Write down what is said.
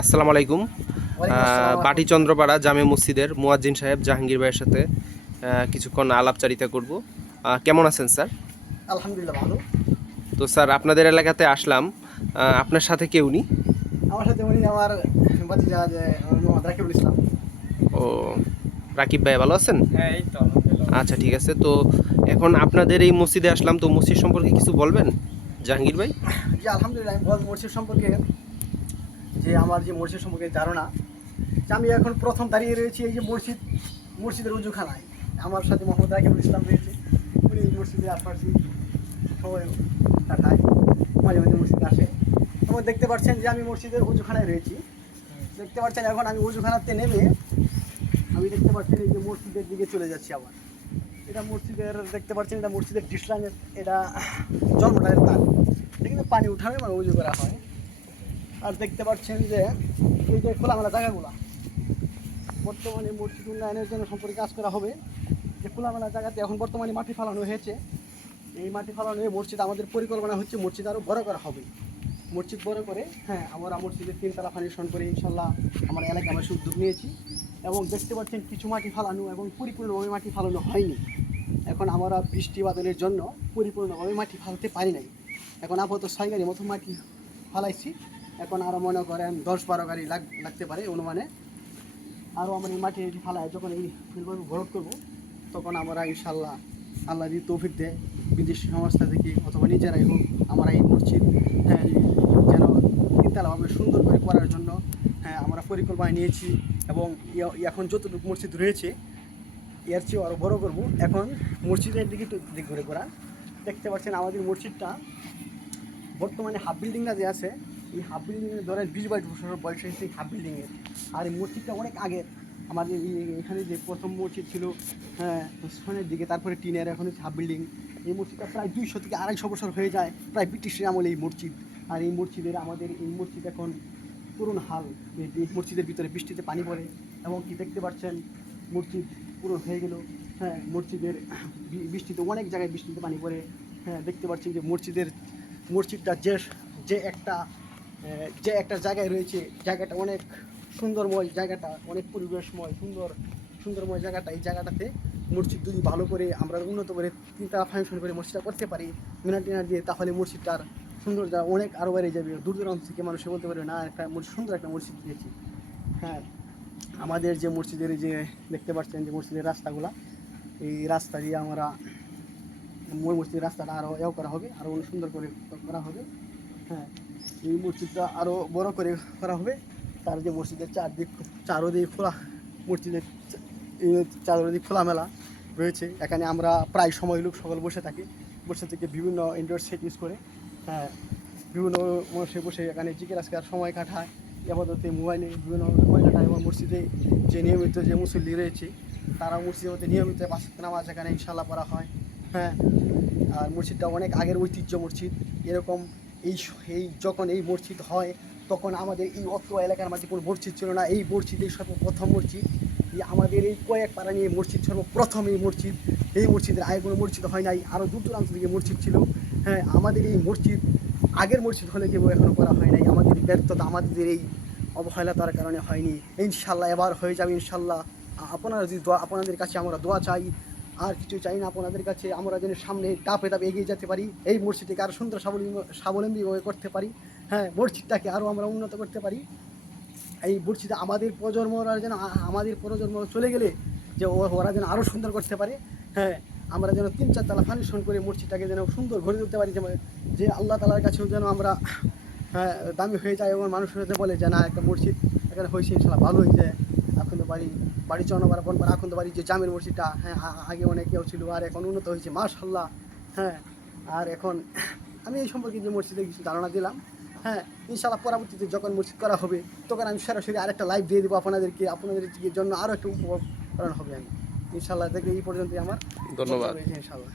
আসসালামু আলাইকুম। বাটি চন্দ্রপাড়া জামে মসজিদের মুয়াজ্জিন সাহেব জাহাঙ্গীর ভাইয়ের সাথে কিছুক্ষণ আলাপচারিতা করব। কেমন আছেন স্যার? আলহামদুলিল্লাহ ভালো। তো স্যার আপনাদের এলাকাতে আসলাম, আপনার সাথে কেউ নি? আমার সাথে উনি আমার ভাতিজা যে মোহাম্মদ রাকিবুল ইসলাম। ও, রাকিব ভাই ভালো আছেন? হ্যাঁ, এই তো আলহামদুলিল্লাহ। আচ্ছা, ঠিক আছে। তো এখন আপনাদের এই মসজিদে আসলাম, তো মসজিদ সম্পর্কে কিছু বলবেন জাহাঙ্গীর ভাই? জি আলহামদুলিল্লাহ, আমি মসজিদ সম্পর্কে আমার যে মসজিদ সম্পর্কে ধারণা, যে আমি এখন প্রথম দাঁড়িয়ে রয়েছি এই যে মসজিদের উজুখানায়। আমার সাথে মোহাম্মদ রাকিবুল ইসলাম রয়েছে। উনি মসজিদে আশপাশি সময় কাটায়, মাঝে মাঝে মসজিদে আসে। তোমরা দেখতে পাচ্ছেন যে আমি মসজিদের উজুখানায় রয়েছি। দেখতে পাচ্ছেন এখন আমি উজুখানাতে নেমে আমি দেখতে পাচ্ছেন এই যে মসজিদের দিকে চলে যাচ্ছি আবার। এটা মসজিদের দেখতে পাচ্ছেন, এটা মসজিদের ডিসলাইনের, এটা জন্মটায়ের তার। এটা কিন্তু পানি উঠানো মানে উজু করা হয়। আর দেখতে পাচ্ছেন যে এই যে খোলামেলা জায়গাগুলো, বর্তমানে মসজিদ উন্নয়নের জন্য সম্পর্কে কাজ করা হবে। যে খোলামেলা জায়গাতে এখন বর্তমানে মাটি ফালানো হয়েছে। এই মাটি ফালানো হয়ে মসজিদ, আমাদের পরিকল্পনা হচ্ছে মসজিদ আরও বড় করা হবে। মসজিদ বড় করে আমরা মসজিদের 3 তলা ফাউন্ডেশন করে ইনশাল্লাহ আমার এলাকায় আমরা উদ্যোগ নিয়েছি। এবং দেখতে পাচ্ছেন কিছু মাটি ফালানো এবং পরিপূর্ণভাবে মাটি ফালানো হয়নি। এখন আমরা বৃষ্টি বাদলের জন্য পরিপূর্ণভাবে মাটি ফালতে পারি নাই। এখন আপাতত 6 গাড়ির মতো মাটি ফালাইছি। এখন আরও মনে করেন 10-12 গাড়ি লাগতে পারে অনুমানে। আরও আমরা এই মাটি ফালায় যখন এই ফিল্ডভাবে ভরট করবো, তখন আমরা ইনশাল্লাহ আল্লাহ যদি তৌফিক দেয়, বিদেশি সংস্থা থেকে অথবা নিজেরাই হোক, আমরা এই মসজিদ যেন 3 তলাভাবে সুন্দর করে করার জন্য আমরা পরিকল্পনা নিয়েছি। এবং এখন যতটুকু মসজিদ রয়েছে এর চেয়েও আরও বড়ো করবো। এখন মসজিদের দিকে দিক ঘুরে করা দেখতে পাচ্ছেন আমাদের মসজিদটা বর্তমানে হাফ বিল্ডিংটা যে আছে, এই হাফ বিল্ডিংয়ের ধরেন 20-22 বছর বয়স হয়েছে এই হাফ বিল্ডিংয়ের। আর এই মসজিদটা অনেক আগের। আমাদের এখানে যে প্রথম মসজিদ ছিল সামনের দিকে, তারপরে টিনের, এখন হচ্ছে হাফ বিল্ডিং। এই মসজিদটা প্রায় 200 থেকে 250 বছর হয়ে যায়, প্রায় ব্রিটিশের আমলে এই মসজিদ। আর এই মসজিদের আমাদের এই মসজিদ এখন পুরনো হাল। এই মসজিদের ভিতরে বৃষ্টিতে পানি পড়ে এবং কি দেখতে পাচ্ছেন মসজিদ পুরো হয়ে গেল। মসজিদের বৃষ্টিতে অনেক জায়গায় বৃষ্টিতে পানি পড়ে। দেখতে পাচ্ছেন যে মসজিদটা যে একটা জায়গায় রয়েছে, জায়গাটা অনেক সুন্দরময়, জায়গাটা অনেক পরিবেশময়, সুন্দরময় জায়গাটা। এই জায়গাটাতে মসজিদ যদি ভালো করে আমরা উন্নত করে 3 তলা ফাউন্ডেশন করে মসজিদটা করতে পারি মিনার টিনার দিয়ে, তাহলে মসজিদটার সুন্দর যা অনেক আরও বেড়ে যাবে। দূর দূরান্ত থেকে মানুষে বলতে পারবে না একটা সুন্দর একটা মসজিদ দিয়েছি। আমাদের যে মসজিদের যে দেখতে পাচ্ছেন যে মসজিদের রাস্তাগুলা, এই রাস্তা দিয়ে আমরা মসজিদের রাস্তাটা আরও করা হবে, আরও সুন্দর করে করা হবে। এই মসজিদটা আরও বড় করে করা হবে। তার যে মসজিদের চারোদিক খোলা, মসজিদের চারোদিক খোলামেলা রয়েছে। এখানে আমরা প্রায় সময় লোক সকল বসে থেকে বিভিন্ন ইনডোর সেট ইউজ করে বিভিন্ন বসে এখানে জিজ্ঞেস আজকার সময় কাটায়, আপাতত মোবাইলে বিভিন্ন সময় কাটায়। এবং মসজিদে যে নিয়মিত যে মুসল্লি রয়েছে, তারা মসজিদের মধ্যে নিয়মিত 5 ওয়াক্ত নামাজ এখানে ইনশাল্লাহ পড়া হয়। আর মসজিদটা অনেক আগের ঐতিহ্য মসজিদ। এরকম যখন এই মসজিদ হয়, তখন আমাদের এই অত্র এলাকার মাঝে কোনো মসজিদ ছিল না। এই মসজিদের সর্বপ্রথম মসজিদ, আমাদের এই কয়েক পাড়া নিয়ে মসজিদ সর্বপ্রথম এই মসজিদের আগে কোনো মসজিদ হয় নাই। আরও দূর দূরান্ত থেকে মসজিদ ছিল। আমাদের এই মসজিদ আগের মসজিদ হলে কেউ এখনও করা হয় নাই। আমাদের ব্যর্থতা, আমাদের এই অবহেলাতার কারণে হয়নি। ইনশাল্লাহ এবার হয়ে যাবে ইনশাল্লাহ। আপনারা যদি আপনাদের কাছে আমরা দোয়া চাই, আর কিছু চাই না। আপনাদের কাছে আমরা যেন সামনে ধাপে এগিয়ে যেতে পারি, এই মসজিদকে আরও সুন্দর স্বাবলম্বীভাবে করতে পারি। মসজিদটাকে আরও আমরা উন্নত করতে পারি। এই মসজিদে আমাদের প্রজন্মরা যেন, আমাদের প্রজন্ম চলে গেলে যে ওরা যেন আরও সুন্দর করতে পারে। আমরা যেন 3-4 তলা ফাউন্ডেশন করে মসজিদটাকে যেন সুন্দর গড়ে তুলতে পারি, যে আল্লাহ তাআলার কাছেও যেন আমরা দামি হয়ে যায়। এবং মানুষের সাথে বলে যে না, একটা মসজিদ এখানে হয়েছে, ইনশাল্লাহ ভালো হয়েছে। বাড়ি চন্দ্রপাড়া বনপাড়া আখন্দবাড়ি যে জামের মসজিদটা, আগে অনেক কেউ ছিল, আর এখন উন্নত হয়েছে মাশাআল্লাহ। আর এখন আমি এই সম্পর্কে যে মসজিদের কিছু ধারণা দিলাম। ইনশাআল্লাহ পরবর্তীতে যখন মসজিদ করা হবে, তখন আমি সরাসরি আরেকটা লাইভ দিয়ে দেবো আপনাদের জন্য, আরও একটু উপকরণ হবে। আমি ইনশাআল্লাহ দেখে এই পর্যন্তই আমার ধন্যবাদ। ইনশাআল্লাহ।